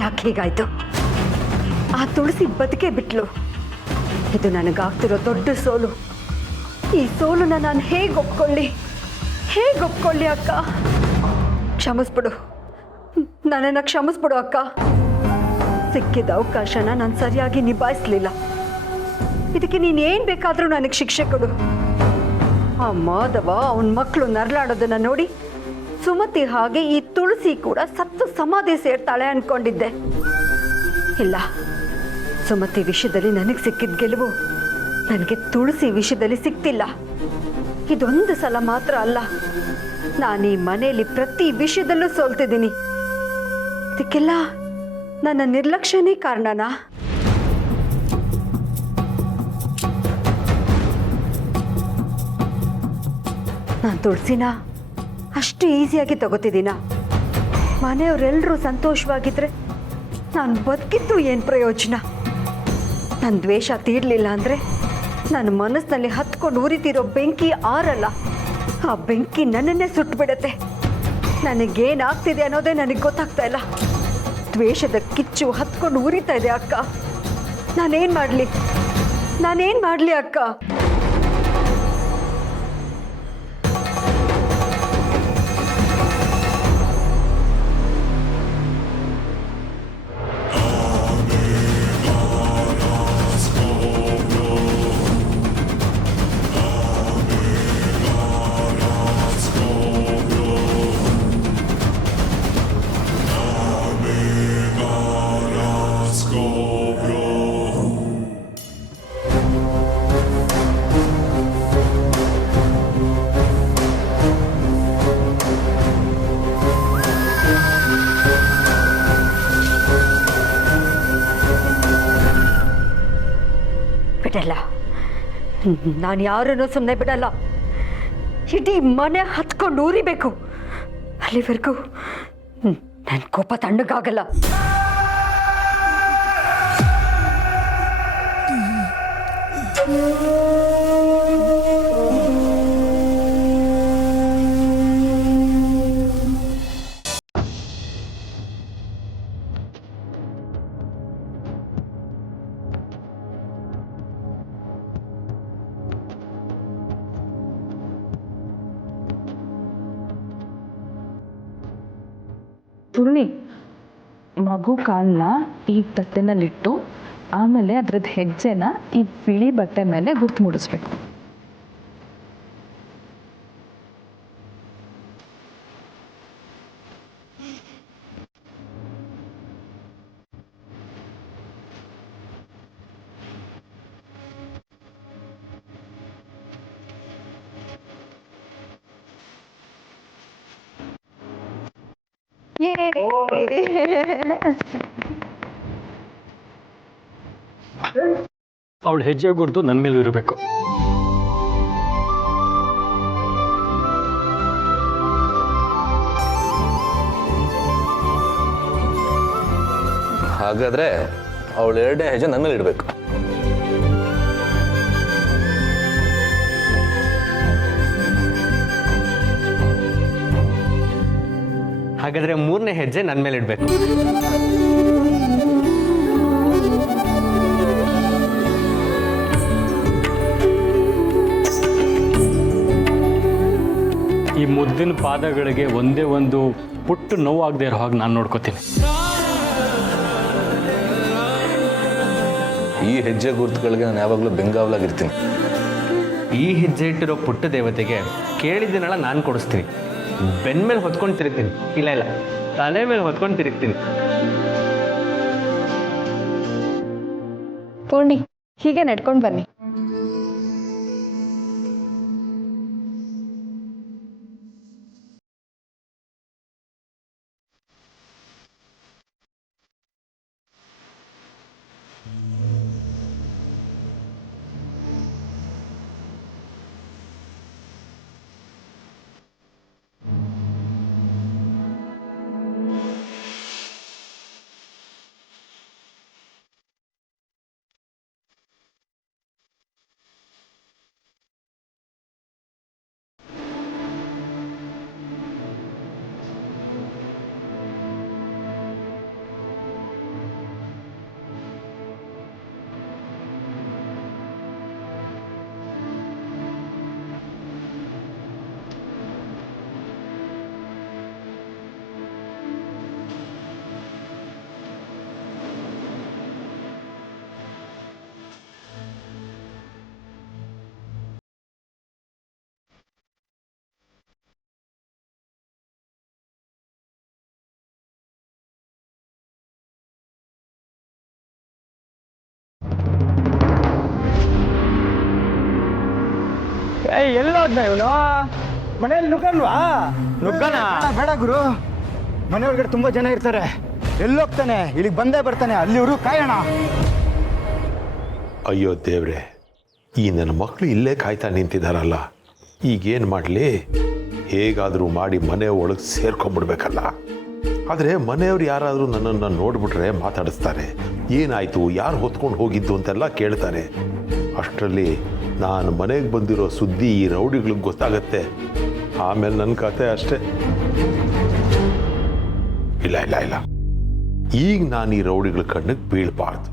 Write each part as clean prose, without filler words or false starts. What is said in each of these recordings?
ಯಾಕೆ ಹೀಗಾಯ್ತು? ಆ ತುಳಸಿ ಬದುಕೇ ಬಿಟ್ಲು. ಇದು ನನಗಾಗ್ತಿರೋ ದೊಡ್ಡ ಸೋಲು. ಈ ಸೋಲನ್ನ ನಾನು ಹೇಗೆ ಒಪ್ಕೊಳ್ಳಿ ಅಕ್ಕ? ಕ್ಷಮಿಸ್ಬಿಡು, ನನ್ನನ್ನು ಕ್ಷಮಿಸ್ಬಿಡು ಅಕ್ಕ. ಸಿಕ್ಕಿದ ಅವಕಾಶನ ನಾನು ಸರಿಯಾಗಿ ನಿಭಾಯಿಸ್ಲಿಲ್ಲ. ಇದಕ್ಕೆ ನೀನು ಏನು ಬೇಕಾದರೂ ನನಗೆ ಶಿಕ್ಷೆ ಕೊಡು. ಆ ಮಾಧವ ಅವನ ಮಕ್ಕಳು ನರಳಾಡೋದನ್ನ ನೋಡಿ ಸುಮತಿ ಹಾಗೆ ಈ ತುಳಸಿ ಕೂಡ ಸತ್ತು ಸಮಾಧಿ ಸೇರ್ತಾಳೆ ಅನ್ಕೊಂಡಿದ್ದೆ. ಇಲ್ಲ, ಸುಮತಿ ವಿಷಯದಲ್ಲಿ ನನಗೆ ಸಿಕ್ಕಿದ ಗೆಲುವು ನನಗೆ ತುಳಸಿ ವಿಷಯದಲ್ಲಿ ಸಿಕ್ತಿಲ್ಲ. ಇದೊಂದು ಸಲ ಮಾತ್ರ ಅಲ್ಲ, ನಾನು ಈ ಮನೆಯಲ್ಲಿ ಪ್ರತಿ ವಿಷಯದಲ್ಲೂ ಸೋಲ್ತಿದ್ದೀನಿ. ಇದಕ್ಕೆಲ್ಲ ನನ್ನ ನಿರ್ಲಕ್ಷ್ಯನೇ ಕಾರಣನಾ? ನಾನು ತುಳಸಿನ ಅಷ್ಟು ಈಸಿಯಾಗಿ ತಗೋತಿದ್ದೀನ? ಮನೆಯವರೆಲ್ಲರೂ ಸಂತೋಷವಾಗಿದ್ರೆ ನಾನು ಬದುಕಿದ್ದು ಏನು ಪ್ರಯೋಜನ? ನನ್ನ ದ್ವೇಷ ತೀರಲಿಲ್ಲ ಅಂದರೆ ನನ್ನ ಮನಸ್ಸಿನಲ್ಲಿ ಹತ್ಕೊಂಡು ಉರಿತಿರೋ ಬೆಂಕಿ ಆರಲ್ಲ, ಆ ಬೆಂಕಿ ನನ್ನನ್ನೇ ಸುಟ್ಟುಬಿಡತ್ತೆ. ನನಗೇನಾಗ್ತಿದೆ ಅನ್ನೋದೇ ನನಗೆ ಗೊತ್ತಾಗ್ತಾ ಇಲ್ಲ. ದ್ವೇಷದ ಕಿಚ್ಚು ಹತ್ಕೊಂಡು ಉರಿತಾ ಇದೆ ಅಕ್ಕ. ನಾನೇನು ಮಾಡಲಿ ಅಕ್ಕ? ಬಿಡಲ್ಲ, ನಾನು ಯಾರನ್ನೂ ಸುಮ್ಮನೆ ಬಿಡಲ್ಲ. ಇಡೀ ಮನೆ ಹತ್ಕೊಂಡು ಊರಿಬೇಕು. ಅಲ್ಲಿವರೆಗೂ ನನ್ನ ಕೋಪ ತಣ್ಣಗಾಗಲ್ಲ. ತುಳ್ಳಿ, ಮಗು ಕಾಲನ್ನ ಈ ತಟ್ಟೆನಲ್ಲಿಟ್ಟು ಆಮೇಲೆ ಅದ್ರದ್ದು ಹೆಜ್ಜೆನ ಈ ಬಿಳಿ ಬಟ್ಟೆ ಮೇಲೆ ಗುರ್ತು ಮೂಡಿಸ್ಬೇಕು. ಅವಳ ಹೆಜ್ಜೆ ಗುರುತು ನನ್ನ ಮೇಲೂ ಇರಬೇಕು. ಹಾಗಾದ್ರೆ ಅವಳು ಎರಡನೇ ಹೆಜ್ಜೆ ನನ್ನ ಮೇಲೆ ಇಡಬೇಕು. ಹಾಗಾದ್ರೆ ಮೂರನೇ ಹೆಜ್ಜೆ ನನ್ನ ಮೇಲೆ ಇಡಬೇಕು. ಈ ಮುದ್ದಿನ ಪಾದಗಳಿಗೆ ಒಂದೇ ಒಂದು ಪುಟ್ಟು ನೋವಾಗದೆ ಇರೋ ಹಾಗೆ ನಾನು ನೋಡ್ಕೋತೀನಿ. ಈ ಹೆಜ್ಜೆ ಗುರುತುಗಳಿಗೆ ನಾನು ಯಾವಾಗಲೂ ಬೆಂಗಾವಲಾಗಿರ್ತೀನಿ. ಈ ಹೆಜ್ಜೆ ಇಟ್ಟಿರೋ ಪುಟ್ಟ ದೇವತೆಗೆ ಕೇಳಿದ್ದನ್ನೆಲ್ಲ ನಾನು ಕೊಡಿಸ್ತೀನಿ. ಬೆನ್ನ ಮೇಲೆ ಹೊತ್ಕೊಂಡು ತಿರುಗ್ತೀನಿ, ಇಲ್ಲ ತಲೆ ಮೇಲೆ ಹೊತ್ಕೊಂಡು ತಿರುಗ್ತೀನಿ. ಪೂರ್ಣಿ, ಹೀಗೆ ನಡ್ಕೊಂಡು ಬನ್ನಿ. ಎಲ್ಲೋದ್ನ ಇವನು ಮನೇಲಿ ನುಗ್ಗಲ್ವಾ ನುಗ್ಗನ ಬೇಡ ಗುರು ಮನೆ ಒಳಗಡೆ ತುಂಬಾ ಜನ ಇರ್ತಾರೆ ಎಲ್ಲೋಗ್ತಾನೆ ಇಲ್ಲಿಗೆ ಬಂದೇ ಬರ್ತಾನೆ ಅಲ್ಲಿವರು ಕಾಯೋಣ. ಅಯ್ಯೋ ದೇವ್ರೆ, ಈ ನನ್ನ ಮಕ್ಕಳು ಇಲ್ಲೇ ಕಾಯ್ತಾ ನಿಂತಿದ್ದಾರಲ್ಲ, ಈಗೇನು ಮಾಡಲಿ? ಹೇಗಾದರೂ ಮಾಡಿ ಮನೆ ಒಳಗೆ ಸೇರ್ಕೊಂಡ್ಬಿಡ್ಬೇಕಲ್ಲ. ಆದರೆ ಮನೆಯವ್ರು ಯಾರಾದರೂ ನನ್ನನ್ನು ನೋಡಿಬಿಟ್ರೆ ಮಾತಾಡಿಸ್ತಾರೆ. ಏನಾಯಿತು, ಯಾರು ಹೊತ್ಕೊಂಡು ಹೋಗಿದ್ದು ಅಂತೆಲ್ಲ ಕೇಳ್ತಾರೆ. ಅಷ್ಟರಲ್ಲಿ ನಾನು ಮನೆಗೆ ಬಂದಿರೋ ಸುದ್ದಿ ಈ ರೌಡಿಗಳಿಗೆ ಗೊತ್ತಾಗತ್ತೆ. ಆಮೇಲೆ ನನ್ನ ಕತೆ ಅಷ್ಟೇ. ಇಲ್ಲ ಇಲ್ಲ ಇಲ್ಲ, ಈಗ ನಾನು ಈ ರೌಡಿಗಳ ಕಣ್ಣಿಗೆ ಬೀಳಬಾರ್ದು,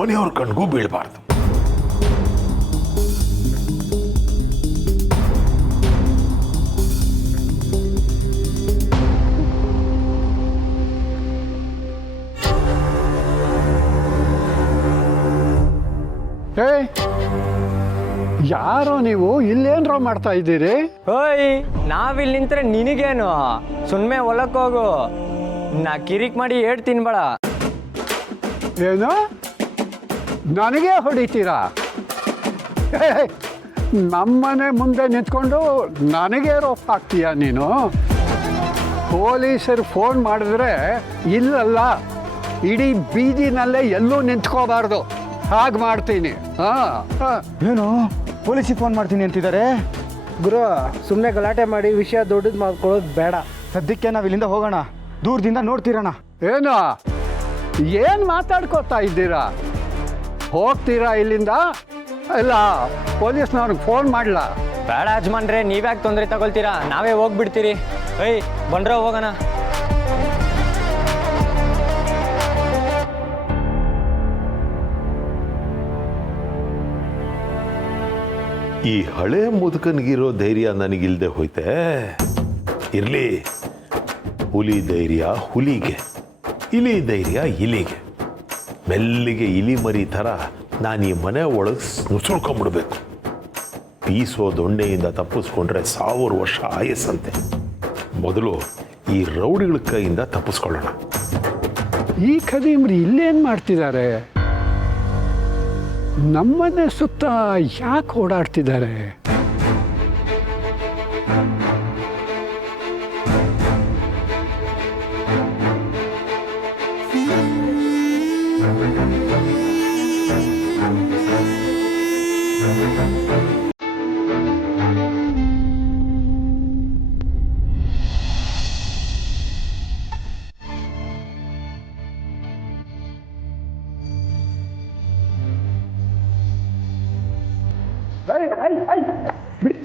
ಮನೆಯವ್ರ ಕಣ್ಗೂ ಬೀಳಬಾರ್ದು. ಯಾರೋ ನೀವು ಇಲ್ಲೇನ್ರೋ ಮಾಡ್ತಾ ಇದ್ದೀರಿ? ಓಯ್ ನಾವಿಲ್ಲಿ ನಿಂತ್ರೆ ನಿನಗೇನು, ಸುಮ್ಮನೆ ಹೊಲಕ್ಕೆ ಹೋಗು. ನಾ ಕಿರಿಕ್ ಮಾಡಿ ಏಟ್ ತಿನ್ಬೇಡ. ಏನು ನನಗೆ ಹೊಡಿತೀರಾ? ನಮ್ಮನೆ ಮುಂದೆ ನಿಂತ್ಕೊಂಡು ನನಗೆ ರೋಪ್ ಹಾಕ್ತೀಯ ನೀನು? ಪೊಲೀಸರು ಫೋನ್ ಮಾಡಿದ್ರೆ ಇಲ್ಲಲ್ಲ, ಇಡೀ ಬೀದಿನಲ್ಲೇ ಎಲ್ಲೂ ನಿಂತ್ಕೋಬಾರ್ದು, ಹಾಗೆ ಮಾಡ್ತೀನಿ. ಏನು ಪೊಲೀಸಿಗೆ ಫೋನ್ ಮಾಡ್ತೀನಿ ಅಂತಿದ್ದಾರೆ? ಗುರು ಸುಮ್ಮನೆ ಗಲಾಟೆ ಮಾಡಿ ವಿಷಯ ದೊಡ್ಡದು ಮಾಡ್ಕೊಳ್ಳೋದು ಬೇಡ. ಸದ್ಯಕ್ಕೆ ನಾವು ಇಲ್ಲಿಂದ ಹೋಗೋಣ, ದೂರದಿಂದ ನೋಡ್ತೀರಣ. ಏನು ಏನು ಮಾತಾಡ್ಕೋತಾ ಇದ್ದೀರಾ? ಹೋಗ್ತೀರಾ ಇಲ್ಲಿಂದ? ಇಲ್ಲ ಪೊಲೀಸ್ನವ್ರಿಗೆ ಫೋನ್ ಮಾಡಲಾ? ಬೇಡ ಯಜಮಾನ್ರೆ, ನೀವ್ಯಾಕೆ ತೊಂದರೆ ತಗೊಳ್ತೀರಾ? ನಾವೇ ಹೋಗ್ಬಿಡ್ತೀರಿ. ಏಯ್ ಬಂದ್ರೆ ಹೋಗೋಣ. ಈ ಹಳೆ ಮುದುಕನಿಗಿರೋ ಧೈರ್ಯ ನನಗಿಲ್ದೆ ಹೋಯ್ತೆ. ಇರಲಿ, ಹುಲಿ ಧೈರ್ಯ ಹುಲಿಗೆ, ಇಲಿ ಧೈರ್ಯ ಇಲಿಗೆ. ಮೆಲ್ಲಿಗೆ ಇಲಿ ಮರಿ ಥರ ನಾನು ಈ ಮನೆ ಒಳಗೆ ನುಸುಳ್ಕೊಂಡ್ಬಿಡ್ಬೇಕು. ಬೀಸೋ ದೊಣ್ಣೆಯಿಂದ ತಪ್ಪಿಸ್ಕೊಂಡ್ರೆ 1000 ವರ್ಷ ಆಯಸ್ಸಂತೆ. ಮೊದಲು ಈ ರೌಡಿಗಳ ಕೈಯಿಂದ ತಪ್ಪಿಸ್ಕೊಳ್ಳೋಣ. ಈ ಖದೀಮ್ರಿ ಇಲ್ಲೇನು ಮಾಡ್ತಿದ್ದಾರೆ? ನಮ್ಮನೆ ಸುತ್ತ ಯಾಕೆ ಓಡಾಡ್ತಿದ್ದಾರೆ?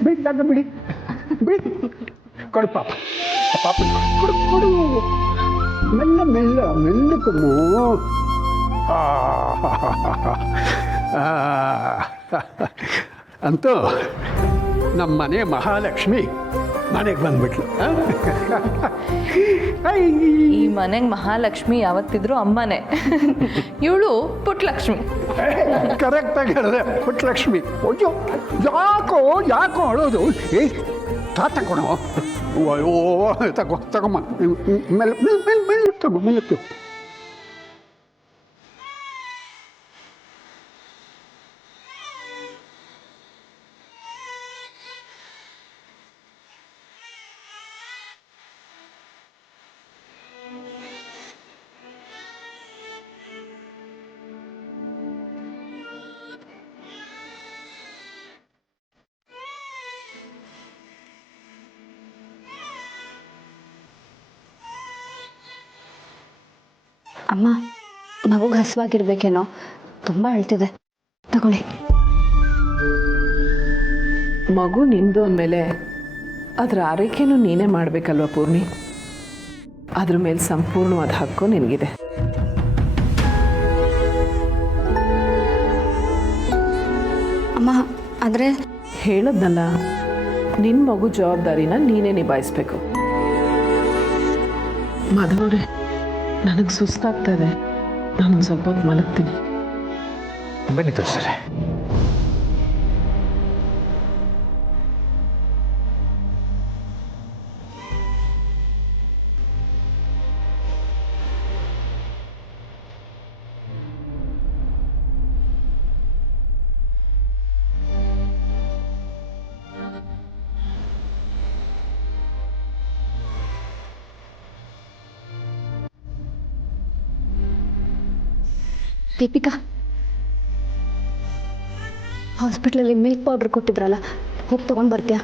ಬಿಡಿ ನನ್ನ ಬಿಡಿ ಬಿಡಿ. ಕೊಡು ಪಾಪ, ಪಾಪ ಕೊಡು ಕೊಡು. ಮೆಲ್ಲ ಮೆಲ್ಲ ಮೆಲ್ಲ ಕೊಡು. ಅಂತೂ ನಮ್ಮ ಮನೆ ಮಹಾಲಕ್ಷ್ಮಿ ಮನೆಗೆ ಬಂದ್ಬಿಟ್ಲು. ಈ ಮನೆಗೆ ಮಹಾಲಕ್ಷ್ಮಿ ಯಾವತ್ತಿದ್ರು ಅಮ್ಮನೇ. ಇವಳು ಪುಟ್ಟಲಕ್ಷ್ಮಿ. ಕರೆಕ್ಟಾಗಿ ಹೇಳಿದೆ, ಪುಟ್ಟಲಕ್ಷ್ಮಿ. ಅಯ್ಯೋ ಯಾಕೋ ಯಾಕೋ ಅಳೋದು? ತಗೊಣ ತಗೊಮ್ಮ, ಮೇಲೆ ಮೇಲೆ ಮೇಲೆ ತಗೋ, ಮೇಲೆ ತಗೋ. ಅಮ್ಮ, ಮಗುಗೆ ಹಸುವಾಗಿರ್ಬೇಕೇನೋ, ತುಂಬ ಅಳ್ತಿದೆ, ತಗೊಳ್ಳಿ. ಮಗು ನಿಂದು ಅಂದಮೇಲೆ ಅದರ ಆರೈಕೆನೂ ನೀನೇ ಮಾಡಬೇಕಲ್ವ ಪೂರ್ಣಿ? ಅದ್ರ ಮೇಲೆ ಸಂಪೂರ್ಣವಾದ ಹಕ್ಕು ನಿನಗಿದೆ. ಅಮ್ಮ ಆದರೆ ಹೇಳದ್ನಲ್ಲ, ನಿನ್ನ ಮಗು ಜವಾಬ್ದಾರಿನ ನೀನೇ ನಿಭಾಯಿಸ್ಬೇಕು. ಮಾಧವರೇ, ನನಗೆ ಸುಸ್ತಾಗ್ತಾ ಇದೆ, ನಾನು ಸ್ವಲ್ಪ ಹೊತ್ತು ಮಲಗ್ತೀನಿ. ಬನ್ನಿ ತೋರಿಸ್ತಾರೆ. ದೀಪಿಕಾ, ಹಾಸ್ಪಿಟ್ಲಲ್ಲಿ ಮಿಲ್ಕ್ ಪೌಡ್ರ್ ಕೊಟ್ಟಿದ್ರಲ್ಲ, ಹೋಗಿ ತೊಗೊಂಡು ಬರ್ತೀಯಾ?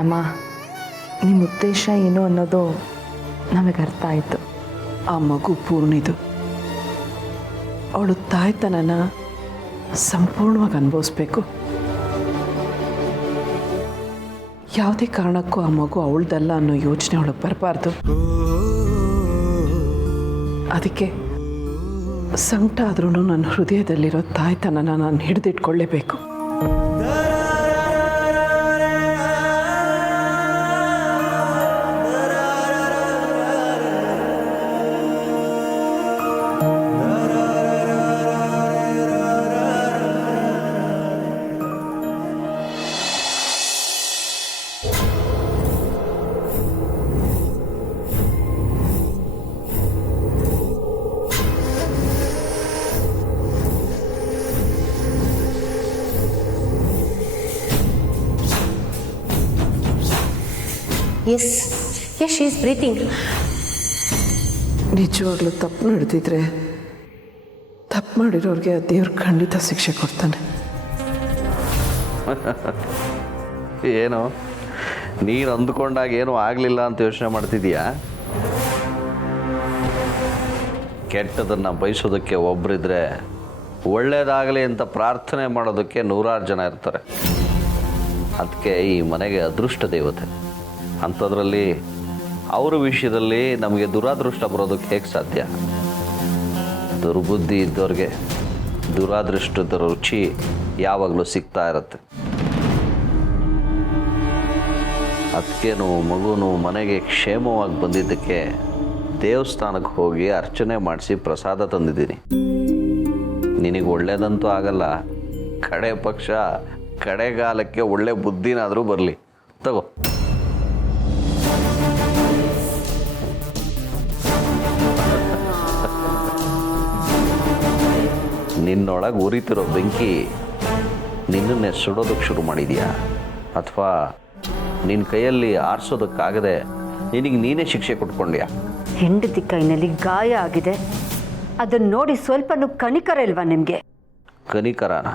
ಅಮ್ಮ, ನಿಮ್ಮ ಉದ್ದೇಶ ಏನು ಅನ್ನೋದು ನಮಗೆ ಅರ್ಥ ಆಯಿತು. ಆ ಮಗು ಪೂರ್ಣಿದು. ಅವಳು ತಾಯ್ತನನ ಸಂಪೂರ್ಣವಾಗಿ ಅನುಭವಿಸ್ಬೇಕು. ಯಾವುದೇ ಕಾರಣಕ್ಕೂ ಆ ಮಗು ಅವಳದಲ್ಲ ಅನ್ನೋ ಯೋಚನೆ ಅವಳಿಗೆ ಬರಬಾರ್ದು. ಅದಕ್ಕೆ ಸಂಕಟ ಆದ್ರೂ ನನ್ನ ಹೃದಯದಲ್ಲಿರೋ ತಾಯ್ತನನ ನಾನು ಹಿಡಿದಿಟ್ಕೊಳ್ಳೇಬೇಕು. Yes, she is breathing. ನಿಜವಾಗ್ಲೂ ತಪ್ಪು ನಡೆದಿದ್ರೆ ತಪ್ಪು ಮಾಡಿರೋರಿಗೆ ಆ ದೇವ್ರು ಖಂಡಿತ ಶಿಕ್ಷೆ ಕೊಡ್ತಾನೆ. ಏನು ನೀನು ಅಂದ್ಕೊಂಡಾಗ ಏನೂ ಆಗಲಿಲ್ಲ ಅಂತ ಯೋಚನೆ ಮಾಡ್ತಿದೀಯಾ? ಕೆಟ್ಟದನ್ನು ಬಯಸೋದಕ್ಕೆ ಒಬ್ಬರಿದ್ರೆ ಒಳ್ಳೇದಾಗಲಿ ಅಂತ ಪ್ರಾರ್ಥನೆ ಮಾಡೋದಕ್ಕೆ ನೂರಾರು ಜನ ಇರ್ತಾರೆ. ಅದಕ್ಕೆ ಈ ಮನೆಗೆ ಅದೃಷ್ಟ ದೇವತೆ. ಅಂಥದ್ರಲ್ಲಿ ಅವರ ವಿಷಯದಲ್ಲಿ ನಮಗೆ ದುರಾದೃಷ್ಟ ಬರೋದಕ್ಕೆ ಹೇಗೆ ಸಾಧ್ಯ? ದುರ್ಬುದ್ಧಿ ಇದ್ದವ್ರಿಗೆ ದುರಾದೃಷ್ಟದ ರುಚಿ ಯಾವಾಗಲೂ ಸಿಗ್ತಾ ಇರುತ್ತೆ. ಅದಕ್ಕೇನು ಮಗುನು ಮನೆಗೆ ಕ್ಷೇಮವಾಗಿ ಬಂದಿದ್ದಕ್ಕೆ ದೇವಸ್ಥಾನಕ್ಕೆ ಹೋಗಿ ಅರ್ಚನೆ ಮಾಡಿಸಿ ಪ್ರಸಾದ ತಂದಿದ್ದೀನಿ. ನಿನಗೆ ಒಳ್ಳೇದಂತೂ ಆಗಲ್ಲ, ಕಡೆ ಪಕ್ಷ ಕಡೆಗಾಲಕ್ಕೆ ಒಳ್ಳೆ ಬುದ್ಧಿನಾದರೂ ಬರಲಿ. ತಗೋ. ನಿನ್ನೊಳಗೆ ಉರಿತಿರೋ ಬೆಂಕಿ ನಿನ್ನನ್ನೇ ಸುಡೋದಕ್ಕೆ ಶುರು ಮಾಡಿದೆಯಾ, ಅಥವಾ ನಿನ್ನ ಕೈಯಲ್ಲಿ ಆರಿಸೋದಕ್ಕಾಗದೆ ನಿನಗೆ ನೀನೇ ಶಿಕ್ಷೆ ಕೊಟ್ಕೊಂಡ್ಯಾ? ಹೆಂಡತಿ ಕೈನಲ್ಲಿ ಗಾಯ ಆಗಿದೆ, ಅದನ್ನು ನೋಡಿ ಸ್ವಲ್ಪನೂ ಕನಿಕರ ಇಲ್ವಾ ನಿಮಗೆ? ಕನಿಕರನ?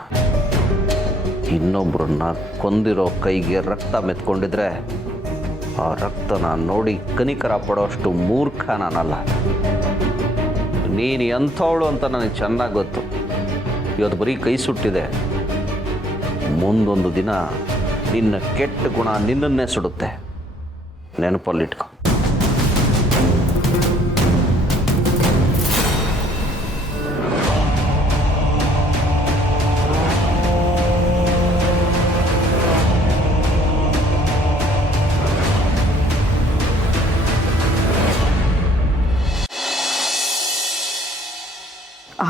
ಇನ್ನೊಬ್ಬರನ್ನ ಕೊಂದಿರೋ ಕೈಗೆ ರಕ್ತ ಮೆತ್ಕೊಂಡಿದ್ರೆ ಆ ರಕ್ತನ ನೋಡಿ ಕನಿಕರ ಪಡೋಷ್ಟು ಮೂರ್ಖ ನಾನಲ್ಲ. ನೀನು ಎಂಥವಳು ಅಂತ ನನಗೆ ಚೆನ್ನಾಗಿ ಗೊತ್ತು. ಇವತ್ತು ಬರೀ ಕೈ ಸುಟ್ಟಿದೆ, ಮುಂದೊಂದು ದಿನ ನಿನ್ನ ಕೆಟ್ಟ ಗುಣ ನಿನ್ನನ್ನೇ ಸುಡುತ್ತೆ. ನೆನಪಲ್ಲಿಟ್ಕೊ.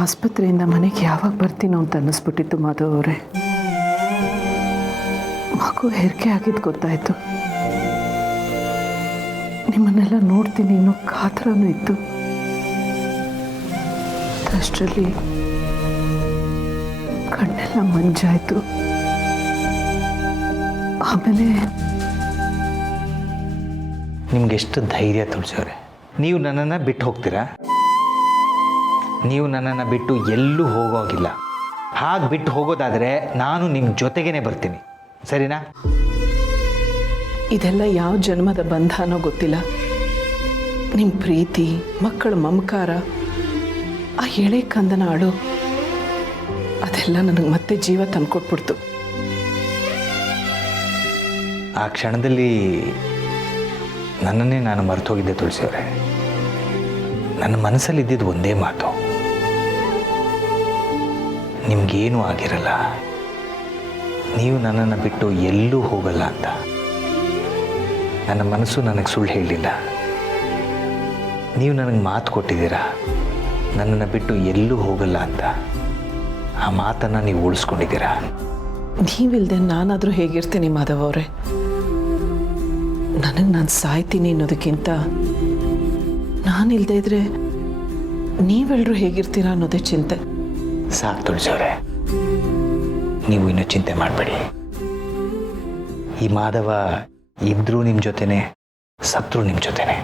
ಆಸ್ಪತ್ರೆಯಿಂದ ಮನೆಗೆ ಯಾವಾಗ ಬರ್ತೀನೋ ಅಂತ ಅನ್ನಿಸ್ಬಿಟ್ಟಿತ್ತು ಮಾಧವ್ ಅವರೇ. ಮಗು ಹೆರಿಗೆ ಆಗಿದ್ದು ಗೊತ್ತಾಯಿತು. ನಿಮ್ಮನ್ನೆಲ್ಲ ನೋಡ್ತೀನಿ ಅನ್ನೋ ಕಾತರನೂ ಇತ್ತು. ಅಷ್ಟರಲ್ಲಿ ಕಣ್ಣೆಲ್ಲ ಮಂಜಾಯಿತು. ಆಮೇಲೆ ನಿಮಗೆಷ್ಟು ಧೈರ್ಯ ತುಳಸಿಯವರೇ, ನೀವು ನನ್ನನ್ನು ಬಿಟ್ಟು ಹೋಗ್ತೀರಾ? ನೀವು ನನ್ನನ್ನು ಬಿಟ್ಟು ಎಲ್ಲೂ ಹೋಗೋಗಿಲ್ಲ. ಹಾಗೆ ಬಿಟ್ಟು ಹೋಗೋದಾದರೆ ನಾನು ನಿಮ್ಮ ಜೊತೆಗೇ ಬರ್ತೀನಿ, ಸರಿನಾ? ಇದೆಲ್ಲ ಯಾವ ಜನ್ಮದ ಬಂಧ ಅನ್ನೋ ಗೊತ್ತಿಲ್ಲ. ನಿಮ್ಮ ಪ್ರೀತಿ, ಮಕ್ಕಳ ಮಮಕಾರ, ಆ ಎಳೆ ಕಂದನ ಅಳು, ಅದೆಲ್ಲ ನನಗೆ ಮತ್ತೆ ಜೀವ ತಂದ್ಕೊಟ್ಬಿಡ್ತು. ಆ ಕ್ಷಣದಲ್ಲಿ ನನ್ನನ್ನೇ ನಾನು ಮರೆತೋಗಿದ್ದೆ ತುಳಸಿಯವರೇ. ನನ್ನ ಮನಸ್ಸಲ್ಲಿ ಇದ್ದಿದ್ದು ಒಂದೇ ಮಾತು, ನಿಮಗೇನೂ ಆಗಿರಲ್ಲ, ನೀವು ನನ್ನನ್ನು ಬಿಟ್ಟು ಎಲ್ಲೂ ಹೋಗಲ್ಲ ಅಂತ. ನನ್ನ ಮನಸ್ಸು ನನಗೆ ಸುಳ್ಳು ಹೇಳಲಿಲ್ಲ. ನೀವು ನನಗೆ ಮಾತು ಕೊಟ್ಟಿದ್ದೀರಾ, ನನ್ನನ್ನು ಬಿಟ್ಟು ಎಲ್ಲೂ ಹೋಗಲ್ಲ ಅಂತ. ಆ ಮಾತನ್ನು ನೀವು ಉಳಿಸ್ಕೊಂಡಿದ್ದೀರಾ. ನೀವಿಲ್ದೆ ನಾನಾದರೂ ಹೇಗಿರ್ತೀನಿ ಮಾಧವ್ ಅವರೇ? ನನಗೆ ನಾನು ಸಾಯ್ತೀನಿ ಅನ್ನೋದಕ್ಕಿಂತ ನಾನಿಲ್ಲದೆ ಇದ್ರೆ ನೀವೆಲ್ಲರೂ ಹೇಗಿರ್ತೀರಾ ಅನ್ನೋದೇ ಚಿಂತೆ. ಸಾಕು ತುಳಸಿಯವರೇ, ನೀವು ಇನ್ನೂ ಚಿಂತೆ ಮಾಡಬೇಡಿ. ಈ ಮಾಧವ ಇದ್ರೂ ನಿಮ್ಮ ಜೊತೆನೆ, ಸತ್ರು ನಿಮ್ಮ ಜೊತೆನೆ.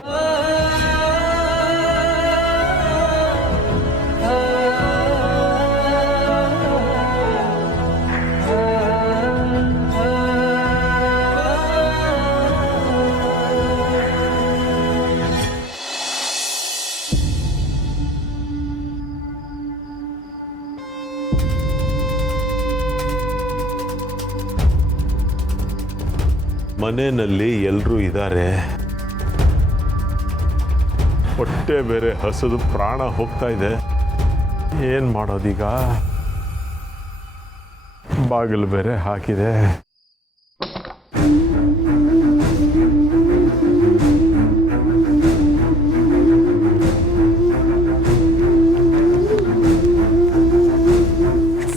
ಮನೆಯಲ್ಲಿ ಎಲ್ಲರೂ ಇದ್ದಾರೆ. ಹೊಟ್ಟೆ ಬೇರೆ ಹಸಿದು ಪ್ರಾಣ ಹೋಗ್ತಾ ಇದೆ. ಏನು ಮಾಡೋದೀಗ? ಬಾಗಿಲು ಬೇರೆ ಹಾಕಿದೆ.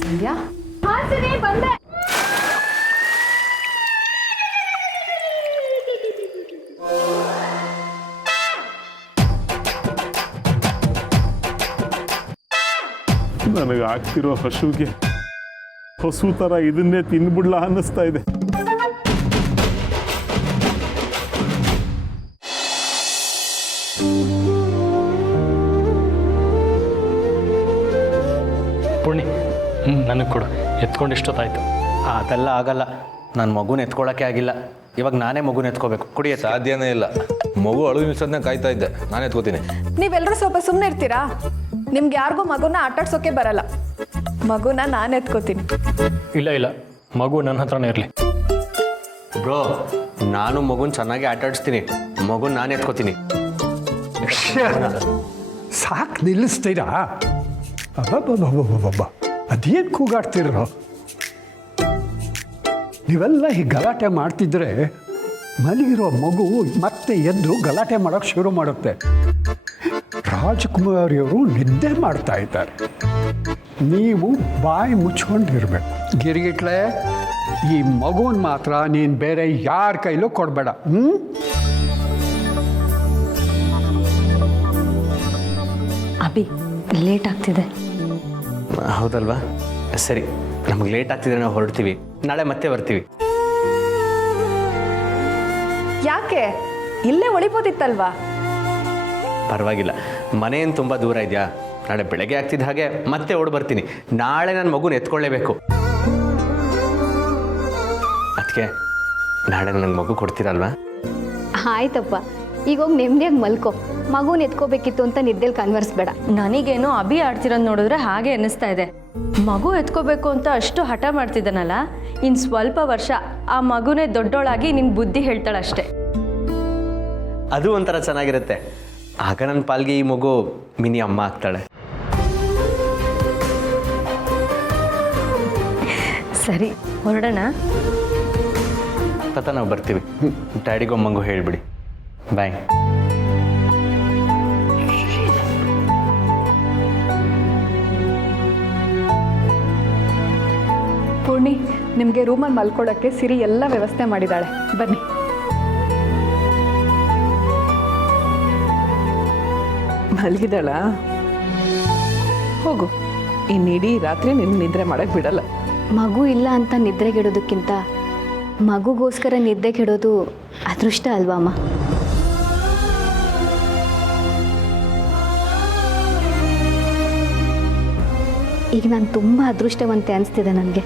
ಸಂಧ್ಯಾ? ಬಂದೆ. ನನಗೆ ಆಗ್ತಿರೋ ಹಸುಗೆ ಹಸು ಥರ ಇದನ್ನೇ ತಿನ್ಬಿಡ್ಲ ಅನ್ನಿಸ್ತಾ ಇದೆ. ಪುಣ್ಯ ನನಗೆ ಕೊಡು, ಎತ್ಕೊಂಡು ಇಷ್ಟೊತ್ತಾಯ್ತು. ಅದೆಲ್ಲ ಆಗಲ್ಲ. ನನ್ನ ಮಗುನ ಎತ್ಕೊಳ್ಳೋಕ್ಕೆ ಆಗಿಲ್ಲ. ಇವಾಗ ನಾನೇ ಮಗುನ ಎತ್ಕೋಬೇಕು. ಕುಡಿಯ ಸಾಧ್ಯನೇ ಇಲ್ಲ. ಮಗು ಅಳು ನಿಲ್ಸೋದನ್ನ ಕಾಯ್ತಾ ಇದ್ದೆ. ನಾನು ಎತ್ಕೋತೀನಿ. ನೀವೆಲ್ಲರೂ ಸ್ವಲ್ಪ ಸುಮ್ಮನೆ ಇರ್ತೀರಾ? ನಿಮ್ಗೆ ಯಾರಿಗೂ ಮಗುನ ಆಟಾಡ್ಸೋಕೆ ಬರಲ್ಲ. ಮಗುನ ನಾನು ಎತ್ಕೋತೀನಿ. ಇಲ್ಲ ಇಲ್ಲ, ಮಗು ನನ್ನ ಹತ್ರನೇ ಇರಲಿ. ಬ್ರೋ, ನಾನು ಮಗುನ ಚೆನ್ನಾಗಿ ಆಟಾಡಿಸ್ತೀನಿ. ಮಗುನ ನಾನು ಎತ್ಕೋತೀನಿ. ಸಾಕು ನಿಲ್ಲಿಸ್ತೀರಾ? ಅಬ್ಬಬ್ಬಬ್ಬಬ್ಬಬ್ಬ, ಅದೇನು ಕೂಗಾಡ್ತಿರೋ? ನೀವೆಲ್ಲ ಹೀಗೆ ಗಲಾಟೆ ಮಾಡ್ತಿದ್ರೆ ಮಲಗಿರೋ ಮಗು ಮತ್ತೆ ಎದ್ದು ಗಲಾಟೆ ಮಾಡೋಕ್ಕೆ ಶುರು ಮಾಡುತ್ತೆ. ರಾಜಕುಮಾರಿಯವರು ನಿದ್ದೆ ಮಾಡ್ತಾ ಇದ್ದಾರೆ. ನೀವು ಬಾಯಿ ಮುಚ್ಕೊಂಡಿರ್ಬೇಕು. ಗಿರಿಗಿಟ್ಲೆ, ಈ ಮಗುನ ಮಾತ್ರ ನೀನು ಬೇರೆ ಯಾರ ಕೈಲೂ ಕೊಡಬೇಡ. ಅಭಿ, ಲೇಟ್ ಆಗ್ತಿದೆ. ಹೌದಲ್ವಾ? ಸರಿ, ನಮ್ಗೆ ಲೇಟ್ ಆಗ್ತಿದ್ರೆ ನಾವು ಹೊರಡ್ತೀವಿ. ನಾಳೆ ಮತ್ತೆ ಬರ್ತೀವಿ. ಯಾಕೆ? ಇಲ್ಲೇ ಉಳಿಬೋದಿತ್ತಲ್ವಾ? ಪರವಾಗಿಲ್ಲ, ಮನೆಯನ್ನು ತುಂಬ ದೂರ ಇದೆಯಾ? ನಾಳೆ ಬೆಳಗ್ಗೆ ಆಗ್ತಿದ್ದ ಹಾಗೆ ಮತ್ತೆ ಓಡ್ ಬರ್ತೀನಿ. ನಾಳೆ ನನ್ನ ಮಗುನ ಎತ್ಕೊಳ್ಳೇಬೇಕು. ಅದಕ್ಕೆ ನಾಳೆ ನನಗೆ ಮಗು ಕೊಡ್ತೀರಲ್ವಾ? ಆಯ್ತಪ್ಪ, ಈಗ ಹೋಗಿ ನೆಮ್ಮದಿಯಾಗಿ ಮಲ್ಕೋ. ಮಗುನ ಎತ್ಕೋಬೇಕಿತ್ತು ಅಂತ ನಿದ್ದೆಲಿ ಕನ್ವರ್ಸ್ಬೇಡ. ನನಗೇನೋ ಅಭಿ ಆಡ್ತಿರೋದು ನೋಡಿದ್ರೆ ಹಾಗೆ ಅನ್ನಿಸ್ತಾ ಇದೆ. ಮಗು ಎತ್ಕೋಬೇಕು ಅಂತ ಅಷ್ಟು ಹಠ ಮಾಡ್ತಿದ್ದಾನಲ್ಲ, ಇನ್ನು ಸ್ವಲ್ಪ ವರ್ಷ ಆ ಮಗುನೇ ದೊಡ್ಡೋಳಾಗಿ ನಿನ್ನ ಬುದ್ಧಿ ಹೇಳ್ತಾಳಷ್ಟೆ. ಅದು ಒಂಥರ ಚೆನ್ನಾಗಿರುತ್ತೆ. ಆಗ ನನ್ನ ಪಾಲ್ಗೆ ಈ ಮಗು ಮಿನಿ ಅಮ್ಮ ಆಗ್ತಾಳೆ. ಸರಿ, ಹೊರಡೋಣ. ತಾತ, ನಾವು ಬರ್ತೀವಿ. ಡ್ಯಾಡಿಗೊಮ್ಮಂಗೂ ಹೇಳಿಬಿಡಿ. ಬಾಯ್. ಪೂರ್ಣಿ, ನಿಮಗೆ ರೂಮಲ್ಲಿ ಮಲ್ಕೊಳ್ಳೋಕ್ಕೆ ಸಿರಿ ಎಲ್ಲ ವ್ಯವಸ್ಥೆ ಮಾಡಿದ್ದಾಳೆ. ಬನ್ನಿ. ಮಲಗಿದಳ? ಹೋಗು, ಇನ್ನಿಡೀ ರಾತ್ರಿ ನಿನ್ನ ನಿದ್ರೆ ಮಾಡಕ್ಕೆ ಬಿಡಲ್ಲ. ಮಗು ಇಲ್ಲ ಅಂತ ನಿದ್ರೆಗೆಡೋದಕ್ಕಿಂತ ಮಗುಗೋಸ್ಕರ ನಿದ್ದೆಗೆಡೋದು ಅದೃಷ್ಟ ಅಲ್ವಾ ಅಮ್ಮ? ಈಗ ನಾನು ತುಂಬ ಅದೃಷ್ಟವಂತೆ ಅನಿಸ್ತಿದೆ ನನಗೆ.